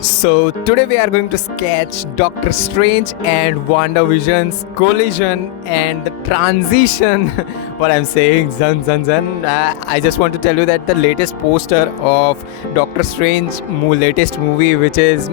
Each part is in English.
So today we are going to sketch Doctor Strange and WandaVision's collision and the transition. What I'm saying, zan. I just want to tell you that the latest poster of Doctor Strange latest movie, which is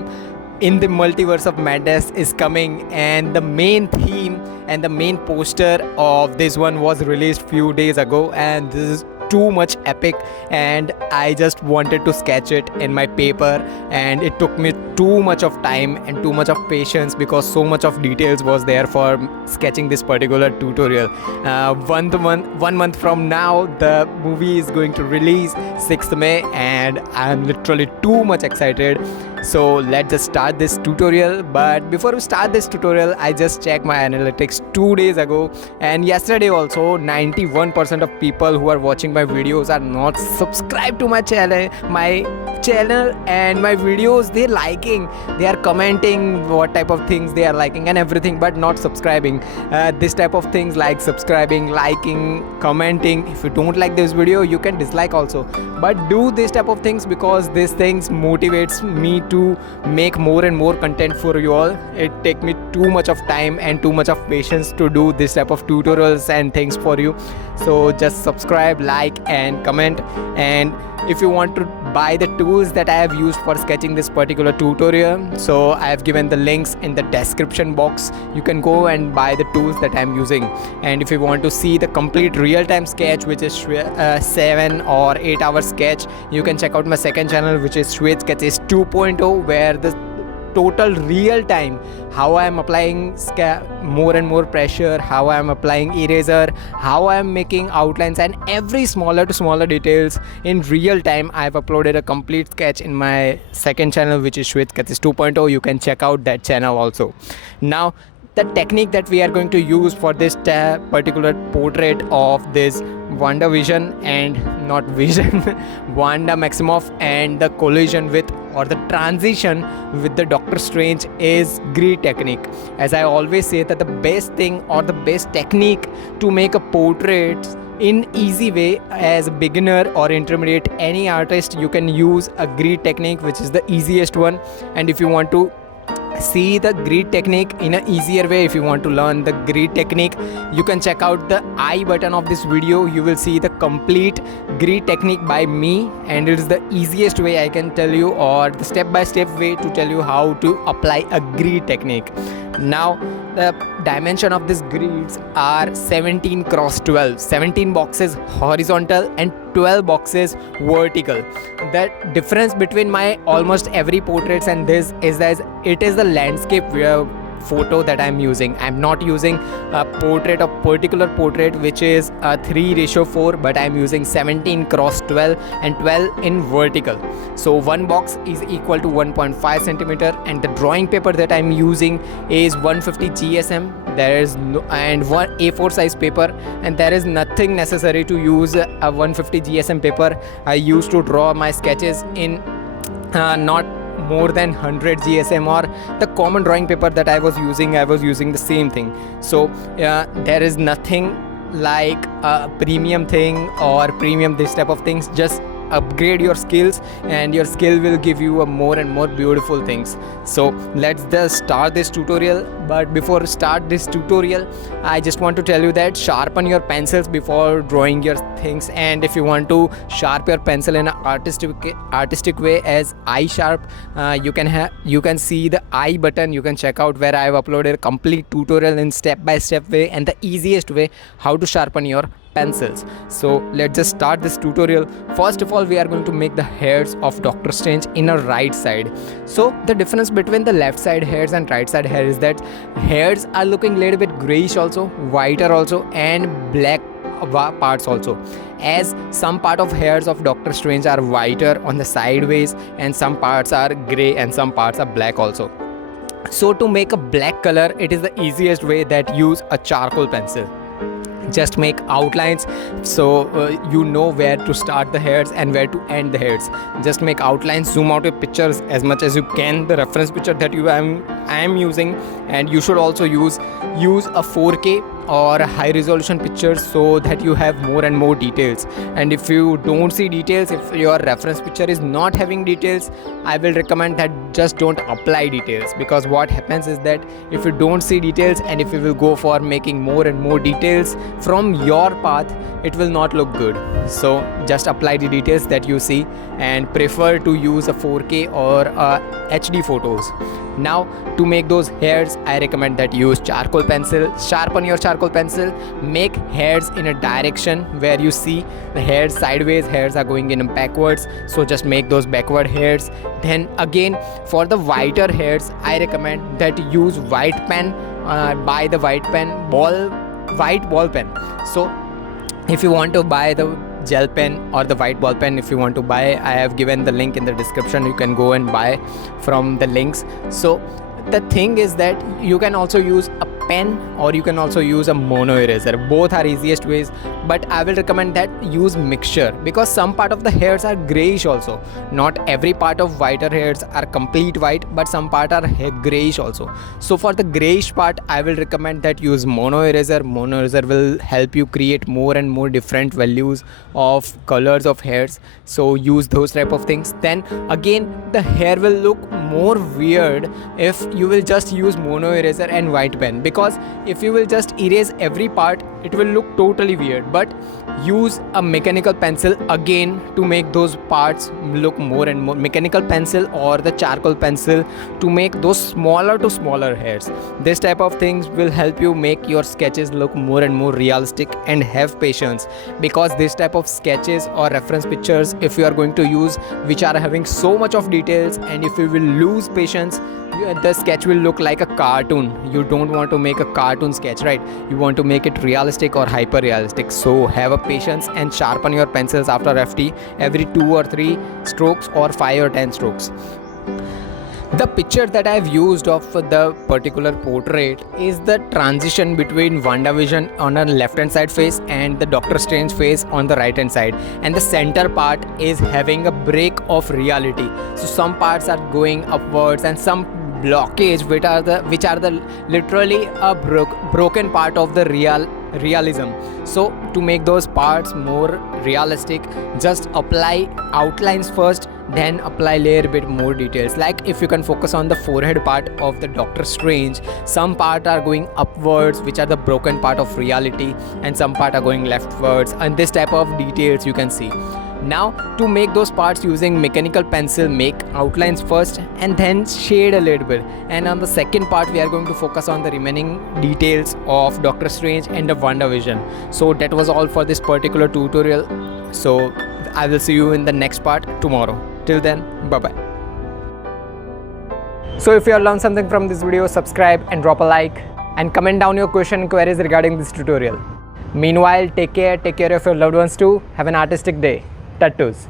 in the Multiverse of Madness, is coming, and the main theme and the main poster of this one was released few days ago, and this is too much epic, and I just wanted to sketch it in my paper, and it took me too much of time and too much of patience because so much of details was there for sketching this particular tutorial. 1 month from now the movie is going to release 6th May, and I'm literally too much excited. So let's just start this tutorial. But before we start this tutorial, I just checked my analytics 2 days ago, and yesterday also 91% of people who are watching my videos are not subscribed to my channel and my videos. They are commenting what type of things they are liking and everything, but not subscribing. This type of things like subscribing, liking, commenting. If you don't like this video, you can dislike also, but do this type of things because these things motivates me to make more and more content for you all. It take me too much of time and too much of patience to do this type of tutorials and things for you. So just subscribe, like and comment. And if you want to buy the tools that I have used for sketching this particular tutorial, so I have given the links in the description box. You can go and buy the tools that I am using. And if you want to see the complete real-time sketch, which is 7 or 8 hour sketch, you can check out my second channel, which is Shwet Sketches 2.0, where the total real time, how I am applying more and more pressure, how I am applying eraser, how I am making outlines, and every smaller to smaller details in real time. I have uploaded a complete sketch in my second channel, which is Shwet Sketches 2.0. You can check out that channel also. Now the technique that we are going to use for this particular portrait of this WandaVision and not Vision Wanda MaxiMoff, and the collision with or the transition with the Doctor Strange is grid technique. As I always say that the best thing or the best technique to make a portrait in easy way, as a beginner or intermediate, any artist, you can use a grid technique, which is the easiest one. And if you want to see the grid technique in an easier way, if you want to learn the grid technique, you can check out the I button of this video. You will see the complete grid technique by me, and it is the easiest way I can tell you, or the step-by-step way to tell you how to apply a grid technique. Now the dimension of these grids are 17 cross 12, 17 boxes horizontal and 12 boxes vertical. The difference between my almost every portraits and this is that it is the landscape photo that I'm using. I'm not using a particular portrait which is a 3:4, but I'm using 17 cross 12 and 12 in vertical. So one box is equal to 1.5 centimeter, and the drawing paper that I'm using is 150 GSM. There is and one A4 size paper, and there is nothing necessary to use a 150 GSM paper. I used to draw my sketches in not more than 100 GSM, or the common drawing paper that I was using the same thing. So there is nothing like a premium thing or premium this type of things. Just upgrade your skills, and your skill will give you a more and more beautiful things. So let's just start this tutorial. But before start this tutorial, I just want to tell you that sharpen your pencils before drawing your things. And if you want to sharpen your pencil in an artistic way as I sharp, you can see the I button. You can check out where I have uploaded a complete tutorial in step-by-step way and the easiest way how to sharpen your pencils. So let's just start this tutorial. First of all, we are going to make the hairs of Doctor Strange in a right side. So the difference between the left side hairs and right side hair is that hairs are looking a little bit grayish also, whiter also, and black parts also, as some part of hairs of Doctor Strange are whiter on the sideways, and some parts are gray and some parts are black also. So to make a black color, it is the easiest way that use a charcoal pencil. Just make outlines, so you know where to start the hairs and where to end the hairs. Just make outlines, zoom out your pictures as much as you can, the reference picture that I am using, and you should also use a 4K or high resolution pictures so that you have more and more details. And if you don't see details, if your reference picture is not having details, I will recommend that just don't apply details, because what happens is that if you don't see details and if you will go for making more and more details from your path, it will not look good. So just apply the details that you see and prefer to use a 4K or HD photos. Now to make those hairs, I recommend that you use charcoal pencil. Sharpen your charcoal pencil, make hairs in a direction where you see the hairs sideways, hairs are going in backwards, so just make those backward hairs. Then again, for the whiter hairs, I recommend that you use white pen. Buy the white ball pen. So if you want to buy the gel pen or the white ball pen, if you want to buy, I have given the link in the description. You can go and buy from the links. So the thing is that you can also use a pen or you can also use a mono eraser. Both are easiest ways, but I will recommend that use mixture, because some part of the hairs are grayish also. Not every part of whiter hairs are complete white, but some part are grayish also. So for the grayish part, I will recommend that use mono eraser. Mono eraser will help you create more and more different values of colors of hairs, so use those type of things. Then again, the hair will look more weird if you will just use mono eraser and white pen, because if you will just erase every part, it will look totally weird. But use a mechanical pencil again to make those parts look more and more. Mechanical pencil or the charcoal pencil to make those smaller to smaller hairs. This type of things will help you make your sketches look more and more realistic. And have patience, because this type of sketches or reference pictures, if you are going to use, which are having so much of details, and if you will lose patience, the sketch will look like a cartoon. You don't want to make a cartoon sketch, right? You want to make it realistic or hyper realistic. So have a patience and sharpen your pencils after FT every 2 or 3 strokes or 5 or 10 strokes. The picture that I've used of the particular portrait is the transition between WandaVision on a left hand side face and the Doctor Strange face on the right hand side, and the center part is having a break of reality. So some parts are going upwards and some blockage, which are the literally a broken part of the realism. So to make those parts more realistic, just apply outlines first, then apply layer bit more details. Like if you can focus on the forehead part of the Doctor Strange, some part are going upwards, which are the broken part of reality, and some part are going leftwards, and this type of details you can see. Now to make those parts using mechanical pencil, make outlines first and then shade a little bit, and on the second part we are going to focus on the remaining details of Doctor Strange and the WandaVision. So that was all for this particular tutorial. So I will see you in the next part tomorrow. Till then, bye bye. So if you have learned something from this video, subscribe and drop a like, and comment down your question and queries regarding this tutorial. Meanwhile, take care of your loved ones too. Have an artistic day. Tattoos.